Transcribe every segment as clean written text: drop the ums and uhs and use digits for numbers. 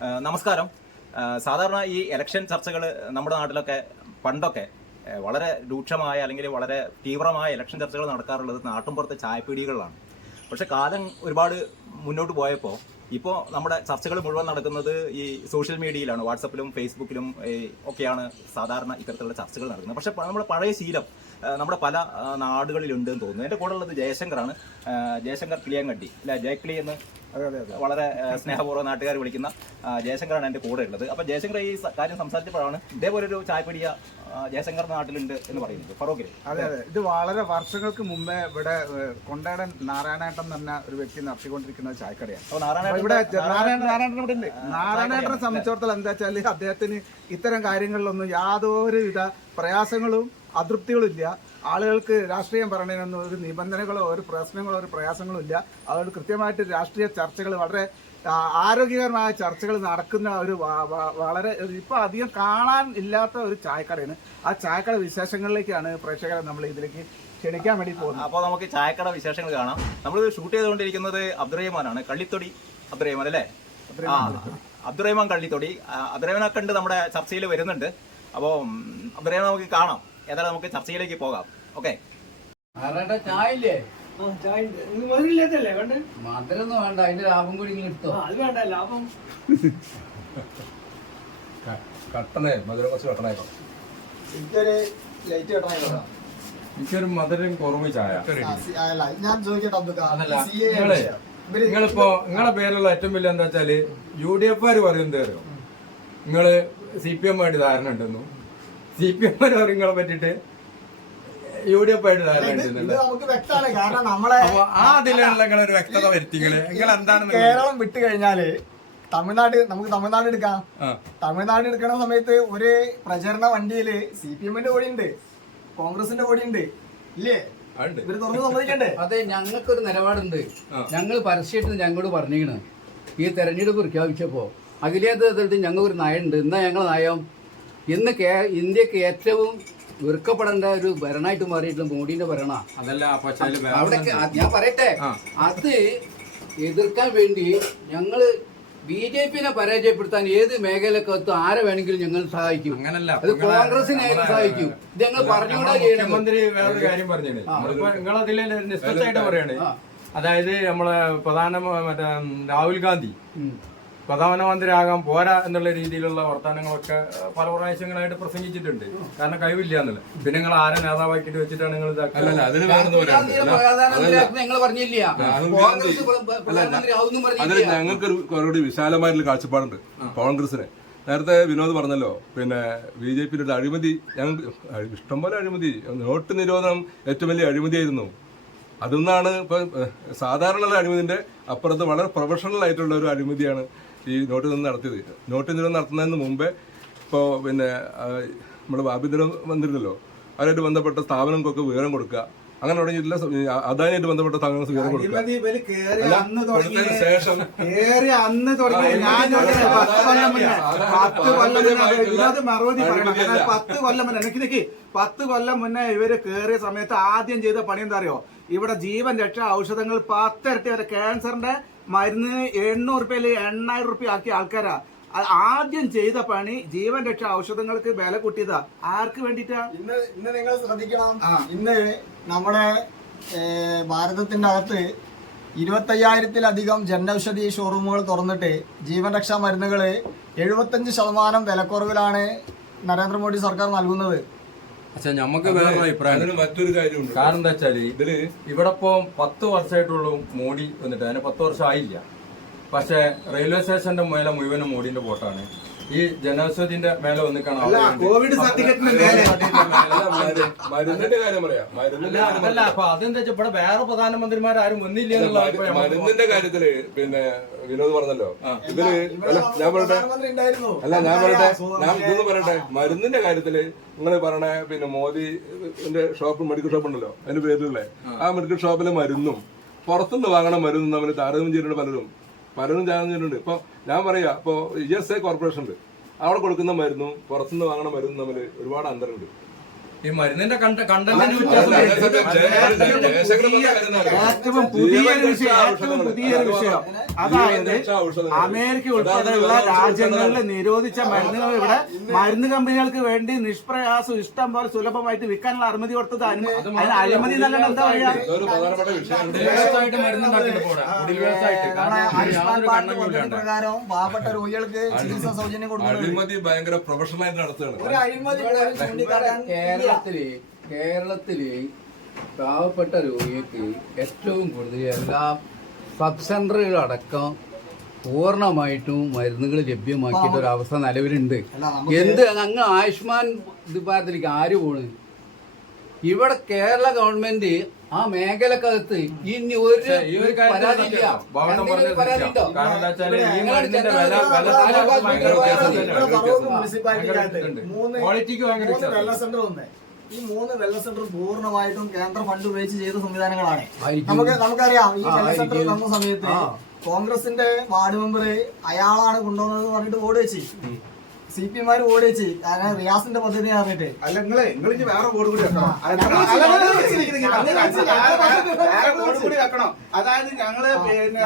നമസ്കാരം. സാധാരണ ഈ ഇലക്ഷൻ ചർച്ചകൾ നമ്മുടെ നാട്ടിലൊക്കെ പണ്ടൊക്കെ വളരെ രൂക്ഷമായ അല്ലെങ്കിൽ വളരെ തീവ്രമായ ഇലക്ഷൻ ചർച്ചകൾ നടക്കാറുള്ളത് നാട്ടിൻപുറത്തെ ചായപ്പീടികളിലാണ്. പക്ഷെ കാലം ഒരുപാട് മുന്നോട്ട് പോയപ്പോൾ ഇപ്പോൾ നമ്മുടെ ചർച്ചകൾ മുഴുവൻ നടക്കുന്നത് ഈ സോഷ്യൽ മീഡിയയിലാണ്. വാട്സപ്പിലും ഫേസ്ബുക്കിലും ഒക്കെയാണ് സാധാരണ ഇത്തരത്തിലുള്ള ചർച്ചകൾ നടക്കുന്നത്. പക്ഷെ നമ്മുടെ പഴയ ശീലം നമ്മുടെ പല നാടുകളിലുണ്ട് എന്ന് തോന്നുന്നു. എൻ്റെ കൂടെ ഉള്ളത് ജയശങ്കറാണ്. ജയശങ്കർ കിളിയങ്കണ്ടി അല്ലെ, ജയക്കിളി എന്ന് വളരെ സ്നേഹപൂർവ്വം നാട്ടുകാർ വിളിക്കുന്ന ജയശങ്കറാണ് എൻ്റെ കൂടെ ഉള്ളത്. അപ്പം ജയശങ്കർ ഈ കാര്യം സംസാരിച്ചപ്പോഴാണ് ഇതേപോലൊരു ചായപ്പീടിയ ജയശങ്കർ നാട്ടിലുണ്ട് എന്ന് പറയുന്നത്. ഫറോക്കിൽ അതെ, ഇത് വളരെ വർഷങ്ങൾക്ക് മുമ്പേ ഇവിടെ കൊണ്ടാടൻ നാരായണേട്ടൻ തന്നെ ഒരു വ്യക്തി നടത്തിക്കൊണ്ടിരിക്കുന്ന ചായക്കടയാണ്. ഇവിടെ നാരായണേട്ടൻ ഇവിടെ ഉണ്ട്. നാരായണേട്ടനെ സംബന്ധിച്ചിടത്തോളം എന്താ വെച്ചാൽ അദ്ദേഹത്തിന് ഇത്തരം കാര്യങ്ങളിലൊന്നും യാതൊരുവിധ പ്രയാസങ്ങളും അതൃപ്തികളും ഇല്ല. ആളുകൾക്ക് രാഷ്ട്രീയം പറയുന്നതിനൊന്നും ഒരു നിബന്ധനകളോ ഒരു പ്രശ്നങ്ങളോ ഒരു പ്രയാസങ്ങളോ ഇല്ല. അതുകൊണ്ട് കൃത്യമായിട്ട് രാഷ്ട്രീയ ചർച്ചകൾ വളരെ ആരോഗ്യകരമായ ചർച്ചകൾ നടക്കുന്ന ഒരു വളരെ ഇപ്പൊ അധികം കാണാൻ ഇല്ലാത്ത ഒരു ചായക്കടയാണ്. ആ ചായക്കട വിശേഷങ്ങളിലേക്കാണ് പ്രേക്ഷകരെ നമ്മൾ ഇതിലേക്ക് ക്ഷണിക്കാൻ വേണ്ടി പോകുന്നത്. അപ്പോൾ നമുക്ക് ചായക്കട വിശേഷങ്ങൾ കാണാം. നമ്മൾ ഷൂട്ട് ചെയ്തുകൊണ്ടിരിക്കുന്നത് അബ്ദുറഹിമാനാണ്, കള്ളിത്തൊടി അബ്ദുറഹിമാൻ അല്ലേ? അബ്ദുറഹിമാൻ കള്ളിത്തൊടി. അബ്ദുറഹിമാനെ കണ്ട് നമ്മുടെ ചർച്ചയിൽ വരുന്നുണ്ട്. അപ്പോൾ അബ്ദുറഹിമാൻ നമുക്ക് കാണാം. ഏതായാലും നമുക്ക് ചർച്ചയിലേക്ക് പോകാം. ഓക്കെ. ചായല്ലേ? മധുരൊന്നും വേണ്ട, അതിന്റെ ലാഭം കൂടി എടുത്തോ. അത് വേണ്ട, ലാഭം കട്ടണേ, മധുരം കുറച്ച് കട്ടണായിക്കോ. എനിക്കൊരു മധുരം കുറവ് ചായ. ഞാൻ ചോദിക്കട്ടെ, നിങ്ങളിപ്പോ നിങ്ങളെ പേരുള്ള ഏറ്റവും വലിയ എന്താ വെച്ചാല് UDF പറയുന്നത് അറിയോ? നിങ്ങള് CPM ആയിട്ട് ധാരണ ഉണ്ടെന്നു. CPM പറയും നിങ്ങളെ പറ്റിട്ട് UDF ആയിട്ട് ധാരണ ഉണ്ടെന്നുണ്ട്. അപ്പൊ ആ അതിലുള്ള നിങ്ങളൊരു വ്യക്തത വരുത്തിങ്ങള് നിങ്ങൾ എന്താണ് കേരളം വിട്ടു കഴിഞ്ഞാല് നമുക്ക് തമിഴ്നാട് എടുക്കാം. തമിഴ്നാട് എടുക്കുന്ന സമയത്ത് ഒരു പ്രചരണ വണ്ടിയില് CPM-ന്റെ കൊടിയുണ്ട്, കോൺഗ്രസിന്റെ കൊടിയുണ്ട്, ഇല്ലേ? ഇവര് തുറന്ന് സമ്മതിക്കണ്ടേ? അതെ, ഞങ്ങൾക്കൊരു നിലപാടുണ്ട്. ഞങ്ങൾ പരസ്യമായിട്ട് ഞങ്ങളോട് പറഞ്ഞിരിക്കണ്, ഈ തെരഞ്ഞെടുപ്പ് പ്രഖ്യാപിച്ചപ്പോ അഖിലേന്ത്യാ ഞങ്ങൾക്ക് ഒരു നയമുണ്ട്. എന്നാ ഞങ്ങൾ നയം ഇന്ന് ഇന്ത്യക്ക് ഏറ്റവും വെറുക്കപ്പെടേണ്ട ഒരു ഭരണമായിട്ട് മാറിയിട്ടുള്ള മോഡിന്റെ ഭരണ. അതല്ല അവിടെ ഞാൻ പറയട്ടെ, അത് എതിർക്കാൻ വേണ്ടി ഞങ്ങള് BJP-നെ പരാജയപ്പെടുത്താൻ ഏത് മേഖലക്കകത്തും ആരെ വേണമെങ്കിലും ഞങ്ങൾ സഹായിക്കും. അങ്ങനല്ല, അത് കോൺഗ്രസിനെ സഹായിക്കും. ഇത് ഞങ്ങൾ പറഞ്ഞുകൂടാ ചെയ്യണം. മുഖ്യമന്ത്രി വേറൊരു കാര്യം പറഞ്ഞു, നിങ്ങളതിലെ നിഷ്പക്ഷമായിട്ട് പറയാണ്. അതായത് നമ്മളെ മറ്റേ രാഹുൽ ഗാന്ധി പ്രധാനമന്ത്രിയാകാൻ പോരാ എന്നുള്ള രീതിയിലുള്ള വർത്തമാനങ്ങളൊക്കെ പല പ്രാവശ്യങ്ങളായിട്ട് പ്രസംഗിച്ചിട്ടുണ്ട്. കാരണം കഴിവില്ല എന്നുള്ളത്. പിന്നെ നിങ്ങൾ ആരെ നേതാവാക്കിട്ട് വെച്ചിട്ടാണ് നിങ്ങൾ അതിൽ ഞങ്ങൾക്ക് കുറച്ചുകൂടി വിശാലമായിട്ടുള്ള കാഴ്ചപ്പാടുണ്ട് കോൺഗ്രസിന്. നേരത്തെ വിനോദ് പറഞ്ഞല്ലോ, പിന്നെ BJP-യുടെ അഴിമതി, ഞങ്ങൾക്ക് ഇഷ്ടംപോലെ അഴിമതി, നോട്ട് നിരോധനം ഏറ്റവും വലിയ അഴിമതിയായിരുന്നു. അതൊന്നാണ് ഇപ്പൊ സാധാരണ അഴിമതിന്റെ അപ്പുറത്ത് വളരെ പ്രൊഫഷണൽ ആയിട്ടുള്ള ഒരു അഴിമതിയാണ് ഈ നോട്ട് നിരോധനം നടത്തിയത്. നോട്ട് നിരോധനം നടത്തുന്നതിന് മുമ്പേ ഇപ്പോൾ പിന്നെ നമ്മുടെ ആഭ്യന്തര മന്ത്രിയല്ലോ, അവരായിട്ട് ബന്ധപ്പെട്ട സ്ഥാപനങ്ങൾക്കൊക്കെ വിവരം കൊടുക്കുക, അങ്ങനെ തുടങ്ങിയിട്ടില്ല. അദാനിയായിട്ട് ബന്ധപ്പെട്ട സ്ഥാപനങ്ങൾക്ക് വിവരം കൊടുക്കുക. ശേഷം 10 കൊല്ലം മുന്നേ ഇവര് കേറിയ സമയത്ത് ആദ്യം ചെയ്ത പണി എന്താ അറിയോ? ഇവിടെ ജീവൻ രക്ഷാ ഔഷധങ്ങൾ 10 ഇരട്ടി വരെ ക്യാൻസറിന്റെ മരുന്ന് 800 രൂപയിൽ 8000 രൂപ ആക്കിയ ആൾക്കാരാ. ആദ്യം ചെയ്ത പണി ജീവൻ രക്ഷാ ഔഷധങ്ങൾക്ക് വില കൂട്ടിയതാ. ആർക്ക് വേണ്ടിട്ടാ? ഇന്ന് നിങ്ങൾ ശ്രദ്ധിക്കണം, ഇന്ന് നമ്മുടെ ഭാരതത്തിന്റെ അകത്ത് 25,000-ലധികം ജനൌഷധി ഷോറൂമുകൾ തുറന്നിട്ട് ജീവൻ രക്ഷാ മരുന്നുകൾ 75% വിലക്കുറവിലാണ് നരേന്ദ്രമോദി സർക്കാർ നൽകുന്നത്. പക്ഷെ നമുക്ക് വേറൊരു അഭിപ്രായം. മറ്റൊരു കാര്യമുണ്ട്. കാരണം എന്താ വെച്ചാല് ഇവിടെ ഇപ്പൊ 10 വർഷമായിട്ടുള്ളൂ മോഡി വന്നിട്ട്, അതിന് 10 വർഷം ആയില്ല. പക്ഷെ റെയിൽവേ സ്റ്റേഷന്റെ മേലെ മുഴുവനും മോഡിന്റെ ഫോട്ടാണ്. ഈ ജനൌഷധിന്റെ മേലെ വന്നിക്കാണ് കോവിഡ് മരുന്നിന്റെ കാര്യം പറയാം. അതല്ല, അപ്പൊ അതെന്താ വെച്ചാൽ ഇവിടെ വേറെ പ്രധാനമന്ത്രിമാരും വന്നില്ല എന്നുള്ള മരുന്നിന്റെ കാര്യത്തില് പിന്നെ വിനോദ് പറഞ്ഞല്ലോ, ഇതില് ഞാൻ പറയട്ടെ, ഇതൊന്ന് പറയട്ടെ. മരുന്നിന്റെ കാര്യത്തില് നിങ്ങൾ പറയണ പിന്നെ മോദിന്റെ ഷോപ്പ്, മെഡിക്കൽ ഷോപ്പ് ഉണ്ടല്ലോ, അതിന്റെ പേരിലുള്ള ആ മെഡിക്കൽ ഷോപ്പിലെ മരുന്നും പുറത്തുനിന്ന് വാങ്ങണ മരുന്നും തമ്മിൽ താരതമ്യം ചെയ്തിട്ടുണ്ട്. പലരും താരതമ്യം ചെയ്തിട്ടുണ്ട്. ഇപ്പൊ ഞാൻ പറയാ, ഇപ്പൊ ESA കോർപ്പറേഷൻ ഉണ്ട്, അവിടെ കൊടുക്കുന്ന മരുന്നും പുറത്തുനിന്ന് വാങ്ങണ മരുന്നും തമ്മിൽ ഒരുപാട് അന്തരമുണ്ട്. ഈ മരുന്നിന്റെ കണ്ടന്റിന് വ്യത്യാസം ഏറ്റവും പുതിയൊരു വിഷയം അതായത് അമേരിക്ക ഉൾപ്പെടെയുള്ള രാജ്യങ്ങളിൽ നിരോധിച്ച മരുന്നുകൾ ഇവിടെ മരുന്ന് കമ്പനികൾക്ക് വേണ്ടി നിഷ്പ്രയാസം ഇഷ്ടം പോലെ സുലഭമായിട്ട് വിൽക്കാനുള്ള അനുമതി കൊടുത്തത് അതിന് അഴിമതി എന്നല്ല എന്താ പറയാ. പ്രകാരം പാവപ്പെട്ട രോഗികൾക്ക് ചികിത്സാ സൗജന്യം കൊടുക്കുന്നത് അഴിമതി ഭയങ്കര പ്രൊഫഷണലായിട്ട് നടത്തുകയാണ്. ഒരു അഴിമതി പോലും ചൂണ്ടിക്കാട്ടാൻ കേരളത്തില് പാവപ്പെട്ട രോഗിക്ക് ഏറ്റവും കൂടുതൽ എല്ലാ സബ് സെന്ററുകളടക്കം പൂർണ്ണമായിട്ടും മരുന്നുകൾ ലഭ്യമാക്കിയിട്ട് ഒരു അവസ്ഥ നിലവിലുണ്ട്. എന്ത് അങ്ങ് ആയുഷ്മാൻ ഭാരതിലേക്ക് ആര് പോണ്? ഇവിടെ കേരള ഗവൺമെന്റ് ആ മേഖലക്കകത്ത് ഇനി ഒരു പരാതിയില്ല. കാരണം എന്താ വെച്ചാല് ഈ മരുന്നിന്റെ ക്വാളിറ്റിക്ക് ഭയങ്കര വെള്ള സെന്റർ വന്നേ. ഈ 3 വെള്ള സെന്റർ പൂർണ്ണമായിട്ടും കേന്ദ്ര ഫണ്ട് ഉപയോഗിച്ച് ചെയ്ത സംവിധാനങ്ങളാണ്. നമുക്കറിയാം ഈ വെള്ള സെന്റർ വന്ന സമയത്ത് കോൺഗ്രസിന്റെ വാർഡ് മെമ്പർ അയാളാണ് കൊണ്ടുവന്നത് പറഞ്ഞിട്ട് വോട്ട് വെച്ച് CPമാര് വോട്ട് വെച്ച് കാരണം റിയാസിന്റെ പദ്ധതി പറഞ്ഞിട്ട്. അല്ല നിങ്ങൾ വേറെ ബോർഡ് കൂടി വെക്കണം. അതായത് ഞങ്ങള് പിന്നെ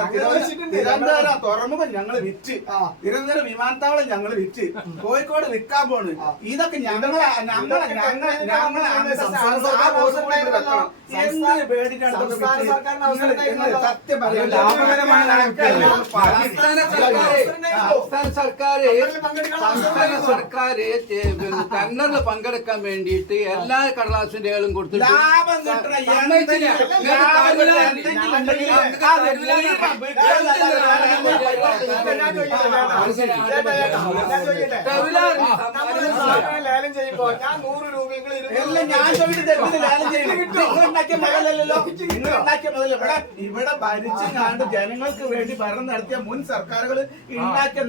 തിരുവനന്തപുരം തുറമുഖം ഞങ്ങള് വിറ്റ്, തിരുവനന്തപുരം വിമാനത്താവളം ഞങ്ങള് വിറ്റ്, കോഴിക്കോട് വിൽക്കാൻ പോണ്. ഇതൊക്കെ ഞങ്ങളെ സത്യം സർക്കാർ ടെൻഡറിൽ പങ്കെടുക്കാൻ വേണ്ടിയിട്ട് എല്ലാ കടലാസിന്റെ ആളും കൊടുത്തു ലാഭം കിട്ടണ ലേലം ചെയ്യുമ്പോ ഞാൻ 100 രൂപ ഇവിടെ ഭരിച്ചു കണ്ട് ജനങ്ങൾക്ക് വേണ്ടി ഭരണം നടത്തിയ മുൻ സർക്കാരുകൾ ഉണ്ടാക്കിയ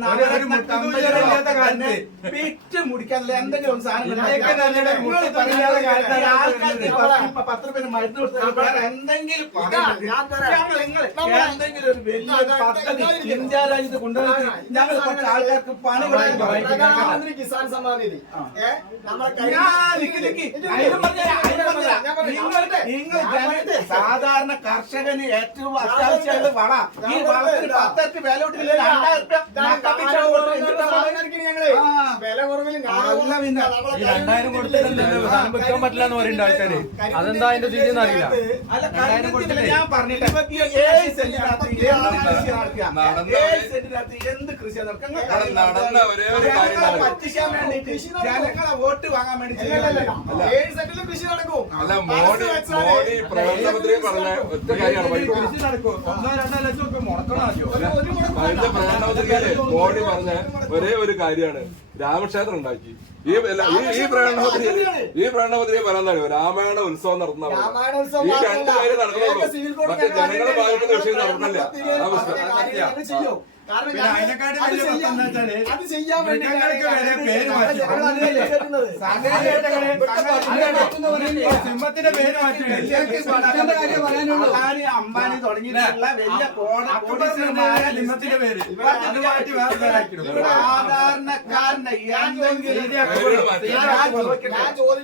വിറ്റ് മുടിക്കാനുള്ള എന്തെങ്കിലും സാധനം 10 രൂപ മരുന്ന് കൊടുത്താൽ എന്തെങ്കിലും ഒരു വലിയ പദ്ധതി ഇന്ത്യ രാജ്യത്ത് കൊണ്ടുവന്നിട്ട് ഞങ്ങൾ കുറച്ച് ആൾക്കാർക്ക് പണി പ്രധാനമന്ത്രി കിസാൻ സമ്മാൻ നിധി സാധാരണ കർഷകന് ഏറ്റവും അത്യാവശ്യമുള്ള വള. ഈ വളത്തിന് 10 വില കൊടുക്കില്ല, 2000 വില കുറവിൽ 2000 കൊടുത്തിട്ടുണ്ടല്ലോ സാധനം വെക്കാൻ പറ്റില്ല എന്ന് പറയുന്നുണ്ട് ആൾക്കാര്. അതെന്താ അതിന്റെ സ്ഥിതി അറിയില്ല. ഞാൻ പറഞ്ഞിട്ട് 7 സെന്റിനകത്ത് എന്ത് കൃഷിയാണ് നടന്ന ഒരേ ഒരു കാര്യം പറ്റിക്കാൻ വേണ്ടിട്ട് ജനങ്ങളെ വോട്ട് വാങ്ങാൻ വേണ്ടി 7 സെന്റിലും കൃഷി നടക്കും. അല്ല മോഡി പ്രധാനമന്ത്രി പറഞ്ഞ ഒറ്റ കാര്യമാണ് കൃഷി നടക്കും. 1-2 ലക്ഷം രൂപ മുടക്കണം. കഴിഞ്ഞ പ്രധാനമന്ത്രി മോഡി പറഞ്ഞ ഒരേ ഒരു കാര്യമാണ് രാമക്ഷേത്രം ഉണ്ടാക്കി. ഈ പ്രധാനമന്ത്രിയെ പറയാൻ കഴിയും രാമായണ ഉത്സവം നടത്തുന്ന ഈ 2 കാര്യം നടക്കുന്നുള്ളൂ. മറ്റേ ജനങ്ങളെ ബാധിക്കുന്ന വിഷയം നടക്കുന്നില്ല. അത് ചെയ്യാൻ വേണ്ടി സിംഹത്തിന്റെ പേര് മാറ്റി അംബാനി തുടങ്ങിയിട്ടുള്ള വലിയ സിംഹത്തിന്റെ പേര് അത് മാറ്റി വേറെ പേരാക്കിടും. സാധാരണക്കാരന്റെ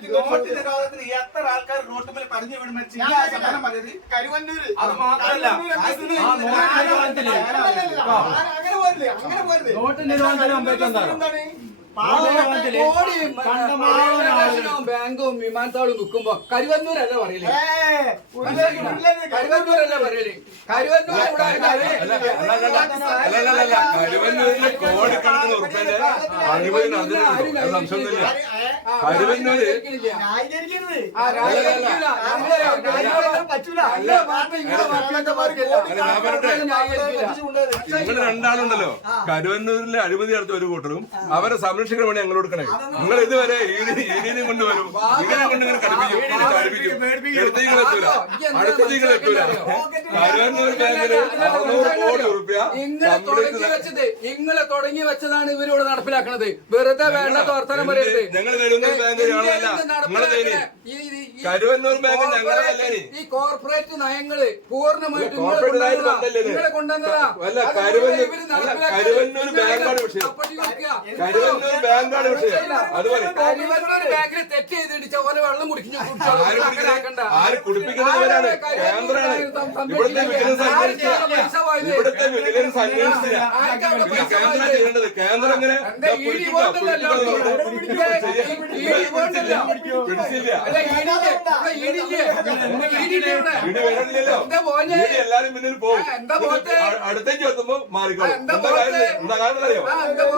നോട്ട് നിരോധനത്തിന് എത്ര ആൾക്കാർ നോട്ട് മേൽ പറഞ്ഞു വിടുന്നത് കരുവന്നൂര് അത് മാത്രമല്ല നോട്ട് നിരോധനം ബാങ്കും വിമാനത്താവളം നിൽക്കുമ്പോ കരുവന്നൂരല്ല പറയല്, കരുവന്നൂരല്ല പറയല്. കരുവന്നൂരിലെ കോടിക്കണക്കിന് ഉറുപ്പിന്റെ അഴിമതി നടന്നിട്ടുണ്ട്. സംശയമൊന്നുമില്ല. കരുവന്നൂര് നിങ്ങൾ രണ്ടാളുണ്ടല്ലോ കരുവന്നൂരിലെ അഴിമതി നടത്തിയ ഒരു കൂട്ടരും അവരെ സംരക്ഷിക്കാൻ വേണ്ടി ഞങ്ങൾ കൊടുക്കണേ. നിങ്ങൾ ഇതുവരെ ഈടിനെയും കൊണ്ടുവരും, ഇങ്ങനെ കൊണ്ട് ഇങ്ങനെ കടുപ്പിക്കും, എടുത്തീങ്ങൾ എത്തൂല, അടുത്ത തീങ്ങൾ എത്തൂല. കരുവന്നൂർ ബാങ്കിന് 600 കോടി ഉറുപ്പ്യ നിങ്ങളെ തുടങ്ങി വെച്ചതാണ് ഇവരിവിടെ നടപ്പിലാക്കണത്. വെറുതെ വേണ്ടാത്ത വർത്തമാനം പറയരുത്. ഞങ്ങൾ കരുവന്നൂർ ബാങ്ക് കാണുന്നില്ല. നിങ്ങളെ കരുവന്നൂർ ബാങ്ക് ഞങ്ങളല്ലേ ഈ കോർപ്പറേറ്റ് നയങ്ങള് പൂർണ്ണമായിട്ട് കോർപ്പറേറ്റ് നയം കൊണ്ടല്ലേ നിങ്ങളെ കൊണ്ടുവന്നതാ. അല്ല അത് കരുവന്നൂർ ഇവര് അല്ല നടപ്പിലാക്കി. കരുവന്നൂർ ബാങ്കാണ് വിഷയം. അപ്പടി കൊടുക്കുക. കരുവന്നൂർ ബാങ്കാണ് വിഷയം. അതുപോലെ കരുവന്നൂർ ബാങ്കില് തെറ്റ് ചെയ്തിട്ട് ഓരോ വെള്ളം കുടിക്കുന്നു. ആര് കുടിപ്പിക്കുന്നവരാണ്? കേന്ദ്രമാണ്. ഇവിടുത്തെ വിജിലൻസ് അന്വേഷിക്കുക. ഇവിടുത്തെ വിജിലൻസ് അന്വേഷിക്കുക. കേന്ദ്രം ചെയ്യേണ്ടത് കേന്ദ്രം ഇങ്ങനെ പിടിച്ചില്ല. ഇടി വരണില്ലല്ലോ. ഇടി എല്ലാരും മുന്നിൽ പോകും. അടുത്തേക്ക് എത്തുമ്പോ മാറിക്കോളും. എന്താ കാരണം അറിയോ?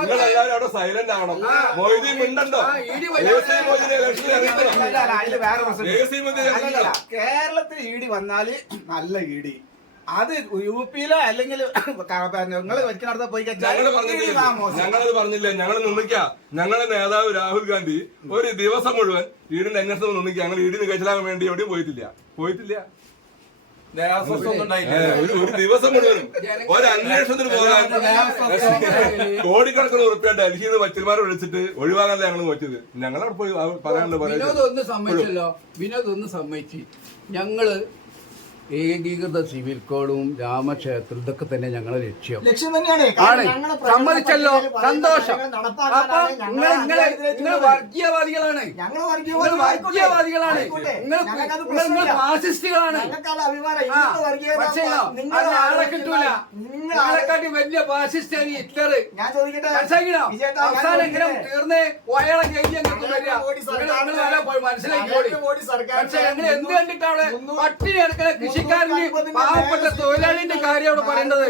നിങ്ങൾ എല്ലാവരും അവിടെ സൈലന്റ് ആവണം. മൊയ്തീൻ മിണ്ടണ്ടോ? കേരളത്തിൽ ഇടി വന്നാല് നല്ല ഇടി, അത് യു പിയിലോ അല്ലെങ്കിൽ നിങ്ങൾ വരിക്കുന്നിടത്ത് പോയി ഞങ്ങളത് പറഞ്ഞില്ല. ഞങ്ങൾ നിന്നിക്ക. ഞങ്ങളുടെ നേതാവ് രാഹുൽ ഗാന്ധി ഒരു ദിവസം മുഴുവൻ ഈടിന്റെ അന്വേഷണം നിന്നിക്ക. ഞങ്ങൾ ഈടിന് കഴിച്ചിലാകാൻ വേണ്ടി എവിടെയും പോയിട്ടില്ല. ഒരു ദിവസം മുഴുവനും ഒരു അന്വേഷണത്തിന് പോകാൻ കോടിക്കണക്കിന് ഉറുപ്പിക ഡൽഹിയിൽ നിന്ന് വക്കീൽമാരെ വിളിച്ചിട്ട് ഒഴിവാകാനല്ല ഞങ്ങൾ നോക്കിയത്. ഞങ്ങളവിടെ പോയി പറയാനുള്ളത് വിനോദ് ഒന്ന് സമ്മതിച്ചല്ലോ. വിനോദ് ഒന്ന് സമ്മതിച്ച് ഞങ്ങള് ഏകീകൃത സിവിൽ കോഡും രാമക്ഷേത്രം ഇതൊക്കെ തന്നെ ഞങ്ങളെ ലക്ഷ്യം തന്നെയാണ്. ആണ്. സമ്മതിച്ചല്ലോ, സന്തോഷം. അപ്പൊ നിങ്ങൾ വർഗീയവാദികളാണ്, വർഗീയവാദികളാണ്, നിങ്ങൾ ഫാസിസ്റ്റുകളാണ്. പക്ഷേ ആളെ കിട്ടൂല. നിങ്ങളെക്കാട്ടി വലിയ ഫാസിസ്റ്റാണ് ഹിറ്റ്ലർ. മനസ്സിലാക്കിയോ? അവസാനം ഇങ്ങനെ തീർന്ന് ഒയാളെ കഴിഞ്ഞ് ഞങ്ങൾക്ക് വരിക. മനസ്സിലാക്കി പോയി. പക്ഷെ ഞങ്ങൾ എന്ത് കണ്ടിട്ടാണ് പട്ടിണി എടുക്കുന്ന കൃഷിക്കാരന് പാവപ്പെട്ട തൊഴിലാളിന്റെ കാര്യം അവിടെ പറയേണ്ടത്.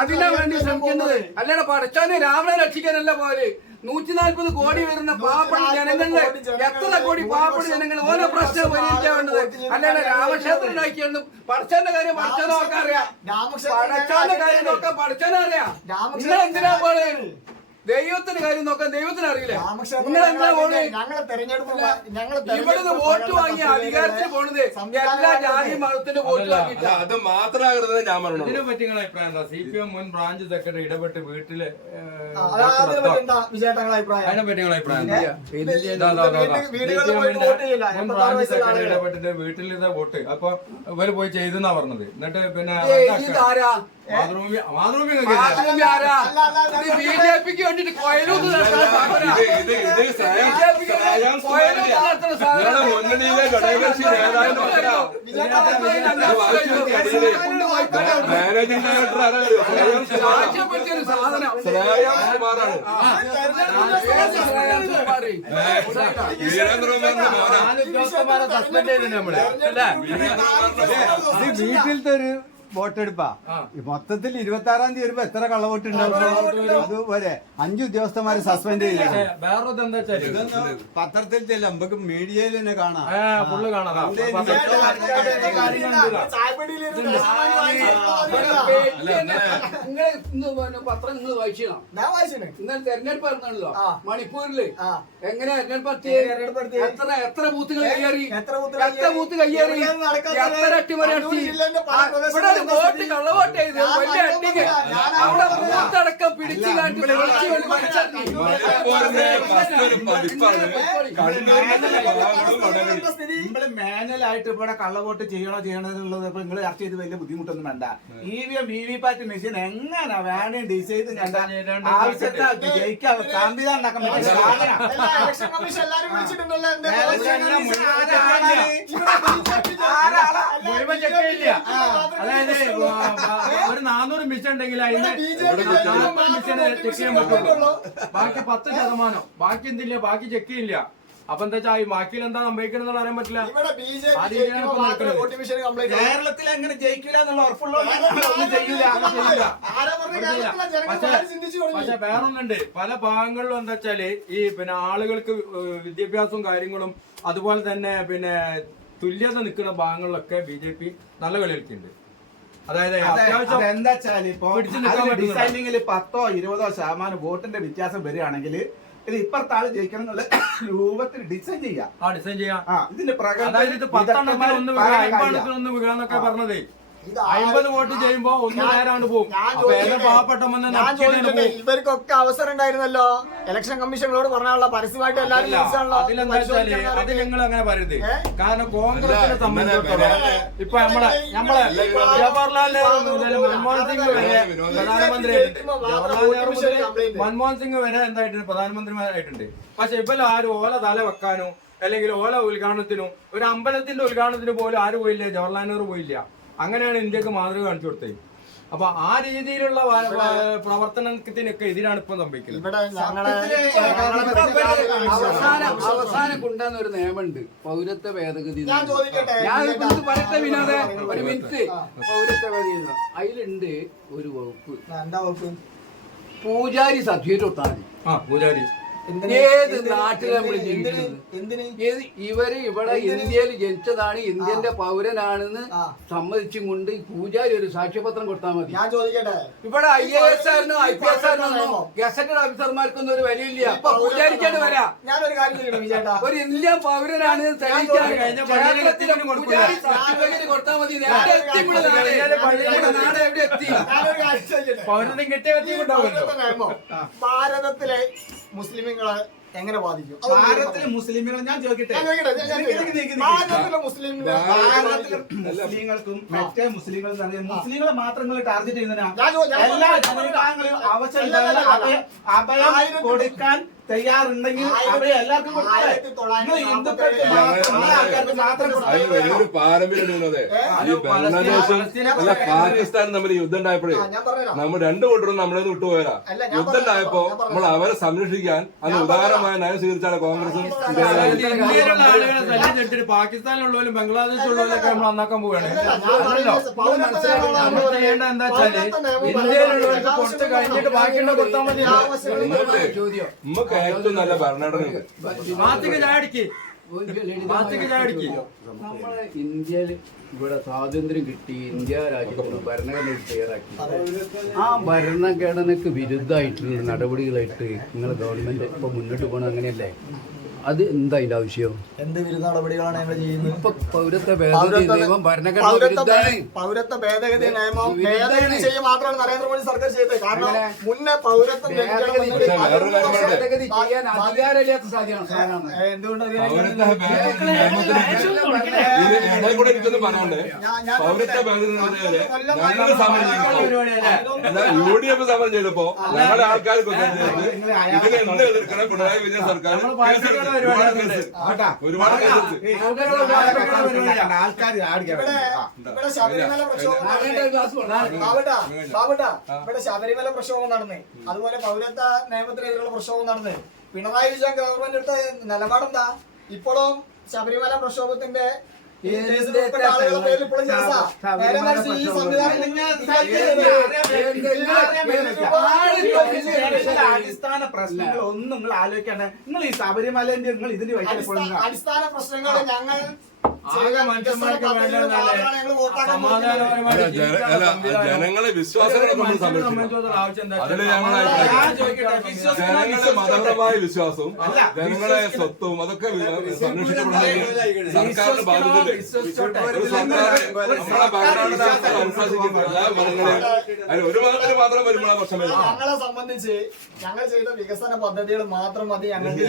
അതിനാ വേണ്ടി ശ്രമിക്കേണ്ടത്. അല്ലാതെ പഠിച്ചോനെ രാവണനെ രക്ഷിക്കാനല്ല പോലെ. 140 കോടി വരുന്ന പാവപ്പെട്ട ജനങ്ങളുടെ എത്ര കോടി പാവപ്പെട്ട ജനങ്ങൾ ഓരോ പ്രശ്നം പരിഹരിക്കാൻ വേണ്ടത്. അല്ലാതെ രാമക്ഷേത്രം ഉണ്ടാക്കിയാണ് പഠിച്ചോന്റെ കാര്യം പഠിച്ചോ നോക്കാൻ അറിയാം. പഠിച്ചോന്റെ കാര്യം നോക്കാൻ പഠിച്ചോനെ അറിയാം. നിങ്ങൾ എന്തിനാ പോലെ ദൈവത്തിന്റെ കാര്യം നോക്കാൻ ദൈവത്തിന് അറിയില്ല. ഇവിടുന്ന് വോട്ട് വാങ്ങിയ അധികാരത്തിന് പോണത് എല്ലാ ജാതി മതത്തിന്റെ വോട്ട് വാങ്ങിയിട്ടാ. അത് മാത്രമാകരുത് ഞാൻ പറഞ്ഞു. ഇതിനെ പറ്റി നിങ്ങളുടെ അഭിപ്രായം എന്താ? CPM മുൻ ബ്രാഞ്ച് സെക്രട്ടറി ഇടപെട്ട് വീട്ടില് അതിനെ പറ്റി നിങ്ങളുടെ അഭിപ്രായം? അതിനെ പറ്റി നിങ്ങളുടെ അഭിപ്രായം മുൻ ബ്രാഞ്ച് സെക്രട്ടറി ഇടപെട്ടിട്ട് വീട്ടിൽ ഇതാ വോട്ട് അപ്പൊ ഇവര് പോയി ചെയ്തെന്നാ പറഞ്ഞത്. എന്നിട്ട് പിന്നെ ബിജെപിക്ക് വേണ്ടിട്ട് കൊയലൂത്ത് മുന്നണിയിലെ ഘടകകക്ഷി നേതാവിന്റെ മാനേജിംഗ് ഡയറക്ടർ ശ്രേയാകുമാറാണ്. വീരേന്ദ്രകുമാറിന്റെ മോനാണ്. സസ്പെൻഡ് ചെയ്തിട്ടുണ്ട് നമ്മള് അല്ലേ? വീട്ടിലത്തെ ഒരു വോട്ടെടുപ്പാ. മൊത്തത്തിൽ 26-ാം തീയതി വരുമ്പോ എത്ര കള്ളവോട്ട് ഉണ്ടാവും? അതുപോലെ 5 ഉദ്യോഗസ്ഥന്മാരെ സസ്പെൻഡ് ചെയ്തു. വേറൊരു എന്താ വെച്ചാൽ പത്രത്തിൽ ചെല്ലാം, നമുക്ക് മീഡിയയിൽ തന്നെ കാണാം. ഫുള്ള് കാണാം. പത്രം നിങ്ങൾ വായിച്ചോ? ഇന്നലെ തെരഞ്ഞെടുപ്പ് നടന്നല്ലോ മണിപ്പൂരില്. എങ്ങനെ തെരഞ്ഞെടുപ്പ് എത്ര ബൂത്തുകൾ കയ്യേറി, എത്ര ബൂത്ത് കയ്യേറി, എത്ര അട്ടിമറി നടത്തി. ഇവിടെ വോട്ട് കള്ളവോട്ട് ചെയ്ത് വലിയ അട്ടിക്ക് അവിടെ ബൂത്തടക്കം പിടിച്ചു കാട്ടി നമ്മള് മാനുവലായിട്ട് ഇവിടെ കള്ളവോട്ട് ചെയ്യണോ നിങ്ങൾ ചർച്ച ചെയ്ത് വലിയ ബുദ്ധിമുട്ടൊന്നും വേണ്ട. EVM VVPAT മെഷീൻ എങ്ങനെ വേണേ ഡിസൈഡ് കണ്ട ആവശ്യത്തെ ജയിക്കാൻ സംവിധാനം ഉണ്ടാക്കാൻ പറ്റിയ സാധനം. അതായത് ഒരു 400 മിഷൻ ഉണ്ടെങ്കിൽ അതിന് 40 മിഷൻ ചെക്ക് ചെയ്യാൻ പറ്റുള്ളൂ. ബാക്കി 10%, ബാക്കി എന്തില്ല, ബാക്കി ചെക്ക് ചെയ്യില്ല. അപ്പൊ എന്താ വെച്ചാൽ ബാക്കിയിൽ എന്താ സംഭവിക്കണമെന്ന് പറയാൻ പറ്റില്ല. കേരളത്തിൽ എങ്ങനെ ജയിക്കില്ല എന്നുള്ള ഉറപ്പുള്ളവരൊന്നും ചെയ്യൂല. പക്ഷെ വേറൊന്നുണ്ട്, പല ഭാഗങ്ങളിലും എന്താ വെച്ചാല് ഈ പിന്നെ ആളുകൾക്ക് വിദ്യാഭ്യാസവും കാര്യങ്ങളും അതുപോലെ തന്നെ പിന്നെ തുല്യത നിൽക്കുന്ന ഭാഗങ്ങളിലൊക്കെ BJP നല്ല കളി കളിക്കുന്നുണ്ട്. അതായത് എന്താ വെച്ചാല് ഇപ്പൊ ഡിസൈനിങ്ങിൽ 10-20% വോട്ടിന്റെ വ്യത്യാസം വരികയാണെങ്കിൽ ഇത് ഇപ്പുറത്താള് ജയിക്കണം എന്നുള്ള രൂപത്തിൽ ഡിസൈൻ ചെയ്യാം. ഡിസൈൻ ചെയ്യാം. ഇതിന്റെ അതായത് 10 എണ്ണത്തിൽ 1 വീഴാന്നൊക്കെ പറഞ്ഞതേ 50 വോട്ട് ചെയ്യുമ്പോ ഒന്ന് നേരാണ്ട് പോകും. അപ്പൊ ഏതാ പാവപ്പെട്ട ഇവർക്കൊക്കെ അവസരം ഉണ്ടായിരുന്നല്ലോ ഇലക്ഷൻ കമ്മീഷനോട് പറഞ്ഞാലുള്ള പരസ്യമായിട്ട് എല്ലാവരും അത് നിങ്ങൾ അങ്ങനെ പറയരുത്. കാരണം കോൺഗ്രസിനെ സംബന്ധിച്ചിടത്തോളം ഇപ്പൊ നമ്മളെ ജവഹർലാൽ നെഹ്റു മുതൽ മൻമോഹൻ സിംഗ് വരെ പ്രധാനമന്ത്രിയായിട്ടുണ്ട്. ജവഹർലാൽ നെഹ്റു മുതൽ മൻമോഹൻ സിംഗ് വരെ എന്തായിട്ടുണ്ട് പ്രധാനമന്ത്രിമാരായിട്ടുണ്ട്. പക്ഷെ ഇപ്പൊ ആരും ഓല തല വെക്കാനോ അല്ലെങ്കിൽ ഓല ഉദ്ഘാടനത്തിനോ ഒരു അമ്പലത്തിന്റെ ഉദ്ഘാടനത്തിന് പോലും ആരും പോയില്ല, ജവഹർലാൽ നെഹ്റു പോയില്ല. അങ്ങനെയാണ് ഇന്ത്യക്ക് മാതൃക കാണിച്ചു കൊടുത്തത്. അപ്പൊ ആ രീതിയിലുള്ള പ്രവർത്തനത്തിനൊക്കെ എതിരാണ് ഇപ്പൊ സംഭവിക്കുന്നത്. അവസാനം കൊണ്ടുവന്ന ഒരു നിയമമുണ്ട്, പൗരത്വ ഭേദഗതി. ഞാൻ പറയട്ടെ വിനോദ, ഒരു മിനിറ്റ്. പൗരത്വ ഭേദഗതി അതിലുണ്ട് ഒരു വകുപ്പ്, എന്താ വകുപ്പ്? പൂജാരി സർട്ടിഫിക്കറ്റ് കൊടുത്താൽ മതി. പൂജാരി ഏത് നാട്ടിൽ നമ്മൾ ജീവിക്കുന്നത്? ഇവര് ഇവിടെ ഇന്ത്യയിൽ ജനിച്ചതാണ്, ഇന്ത്യന്റെ പൗരനാണെന്ന് സമ്മതിച്ചും കൊണ്ട് പൂജാരി ഒരു സാക്ഷ്യപത്രം കൊടുത്താൽ മതി. ഞാൻ ചോദിക്കട്ടെ, ഇവിടെ IAS ആയിരുന്നോ IPS ആയിരുന്നോ ഗസറ്റഡ് ഓഫീസർമാർക്കൊന്നും ഒരു വിലയില്ല. പൂജാരിക്കാണ് വരാം. ഞാനൊരു കാര്യം ചെയ്യണം, ഒരു ഇന്ത്യൻ പൗരനാണ് കൊടുത്താൽ മതി. നാട് എവിടെ എത്തി? ഭാരതത്തിലെ മുസ്ലിമുകളെ എങ്ങനെ ബാധിക്കും? ഭാരതത്തിലെ മുസ്ലിമുകൾ ഞാൻ ചോദിക്കട്ടെ, ഭാരതത്തിലെ മുസ്ലിങ്ങൾക്കും മറ്റേ മുസ്ലിങ്ങളെ മാത്രം ടാർഗറ്റ് ചെയ്യുന്നതിനാ എല്ലാ ജനവിഭാഗങ്ങളും അഭയം കൊടുക്കാൻ തയ്യാറുണ്ടെങ്കിൽ അവരെ എല്ലാവർക്കും വലിയൊരു പാരമ്പര്യം. ഈ ബംഗ്ലാദേശും അല്ല പാകിസ്ഥാനും തമ്മിൽ യുദ്ധം ഉണ്ടായപ്പോഴേ നമ്മൾ രണ്ടു കൂട്ടരും നമ്മളെ വിട്ടുപോയതാ. യുദ്ധം ഉണ്ടായപ്പോ നമ്മൾ അവരെ സംരക്ഷിക്കാൻ അന്ന് ഉദാരമായ നയം സ്വീകരിച്ചാണ് കോൺഗ്രസും. ഇന്ത്യയിലുള്ള ആളുകളെ തല്ലിച്ചടിച്ചിട്ട് പാകിസ്ഥാനിലുള്ളവരും ബംഗ്ലാദേശിലുള്ളവരൊക്കെ നമ്മൾ നന്നാക്കാൻ പോവുകയാണ്. നമ്മൾ ചെയ്യേണ്ട എന്താ വെച്ചാല് ഇന്ത്യയിലുള്ളവർക്ക് കുറച്ച് കഴിഞ്ഞിട്ട് ബാക്കിയുള്ള കൊടുത്താൽ മതി. നമുക്ക് ഏറ്റവും നല്ല ഭരണഘടനയുണ്ട്. നമ്മളെ ഇന്ത്യയിൽ ഇവിടെ സ്വാതന്ത്ര്യം കിട്ടി, ഇന്ത്യ രാജ്യത്ത് ഭരണഘടന തയ്യാറാക്കി. ആ ഭരണഘടനക്ക് വിരുദ്ധമായിട്ടുള്ള നടപടികളായിട്ട് നിങ്ങൾ ഗവൺമെന്റ് ഇപ്പൊ മുന്നോട്ട് പോകണം, അങ്ങനെയല്ലേ? അത് എന്താ അതിന്റെ ആവശ്യം? എന്ത് വിരുദ്ധ നടപടികളാണ് ഞങ്ങൾ ചെയ്യുന്നത്? ഇപ്പൊ പൗരത്വ ഭേദഗതി നിയമം ഭരണഘടന വിരുദ്ധമാണ്. പൗരത്വ ഭേദഗതി നിയമം ഭേദഗതി ചെയ്യുക മാത്രമാണ് നരേന്ദ്രമോദി സർക്കാർ ചെയ്തത്. കാരണം മുന്നേ പൗരത്വം ഭേദഗതി ചെയ്യാൻ അധികാരമില്ലാത്ത സാധനമാണ്. എന്തുകൊണ്ട് കൂടെ എനിക്കൊന്നും പറയാനുണ്ട്. പൗരത്വ ഭേദഗതി ഞങ്ങൾ സമരം UDF സമരം ചെയ്തപ്പോ ഞങ്ങളുടെ ആൾക്കാർ ഇതിനെ എന്ത് എതിർക്കണം പിണറായി വിജയൻ സർക്കാർ ഒരുപാട് ഇവിടെ ശബരിമല പ്രക്ഷോഭം നടന്നേ, അതുപോലെ പൗരത്വ നിയമത്തിനെതിരെയുള്ള പ്രക്ഷോഭം നടന്നേ. പിണറായി വിജയൻ ഗവൺമെന്റ് എടുത്ത നിലപാടെന്താ? ഇപ്പോഴും ശബരിമല പ്രക്ഷോഭത്തിന്റെ അടിസ്ഥാന പ്രശ്നങ്ങൾ ഒന്നും നിങ്ങൾ ആലോചിക്കാണ്ട് നിങ്ങൾ ഈ ശബരിമലേന്റെ നിങ്ങൾ ഇതിന്റെ അടിസ്ഥാന പ്രശ്നങ്ങൾ ഞങ്ങൾ ജനങ്ങളെ വിശ്വാസങ്ങളെ നമ്മൾ സംരക്ഷിക്കണം. അതിന് ജനങ്ങളുടെ മതപരമായ വിശ്വാസവും ജനങ്ങളെ സ്വത്വവും അതൊക്കെ സംരക്ഷിക്കപ്പെടുന്ന സർക്കാരിന്റെ ബാധ്യതയില്ലേ? ഒരു സർക്കാർ നമ്മളെ ഭരണഘടന അനുശാസിക്കുന്ന എല്ലാ മതങ്ങളെയും അതിന് ഒരു മതത്തിന് മാത്രം വരുമ്പോഴാണ് പ്രശ്നം വരുന്നത്. ഞങ്ങളെ സംബന്ധിച്ച് ഞങ്ങൾ ചെയ്ത വികസന പദ്ധതികൾ മാത്രം മതി ഞങ്ങൾക്ക്.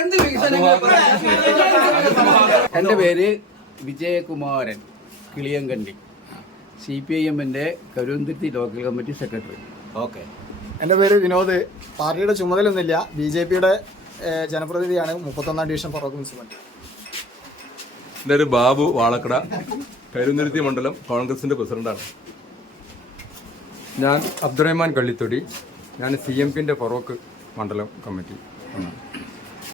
എന്ത് വികസനങ്ങൾ? എന്റെ പേര് വിജയകുമാരൻ, കിളിയങ്കണ്ടി, CPIM-ന്റെ Karuvanthuruthi local committee secretary. Okay. എൻ്റെ പേര് വിനോദ്. പാർട്ടിയുടെ ചുമതലയൊന്നുമില്ല, BJP-യുടെ ജനപ്രതിനിധിയാണ് 31-ാം ഡിവിഷൻ ഫറോക്ക് മുനിസിപ്പാലിറ്റി. എൻ്റെ ഒരു ബാബു വാളക്കട, കരുവന്തുരുത്തി മണ്ഡലം കോൺഗ്രസിന്റെ പ്രസിഡന്റാണ്. ഞാൻ അബ്ദുറഹ്മാൻ കള്ളിത്തൊടി, ഞാൻ CMP-ന്റെ ഫറോക്ക് മണ്ഡലം കമ്മിറ്റി.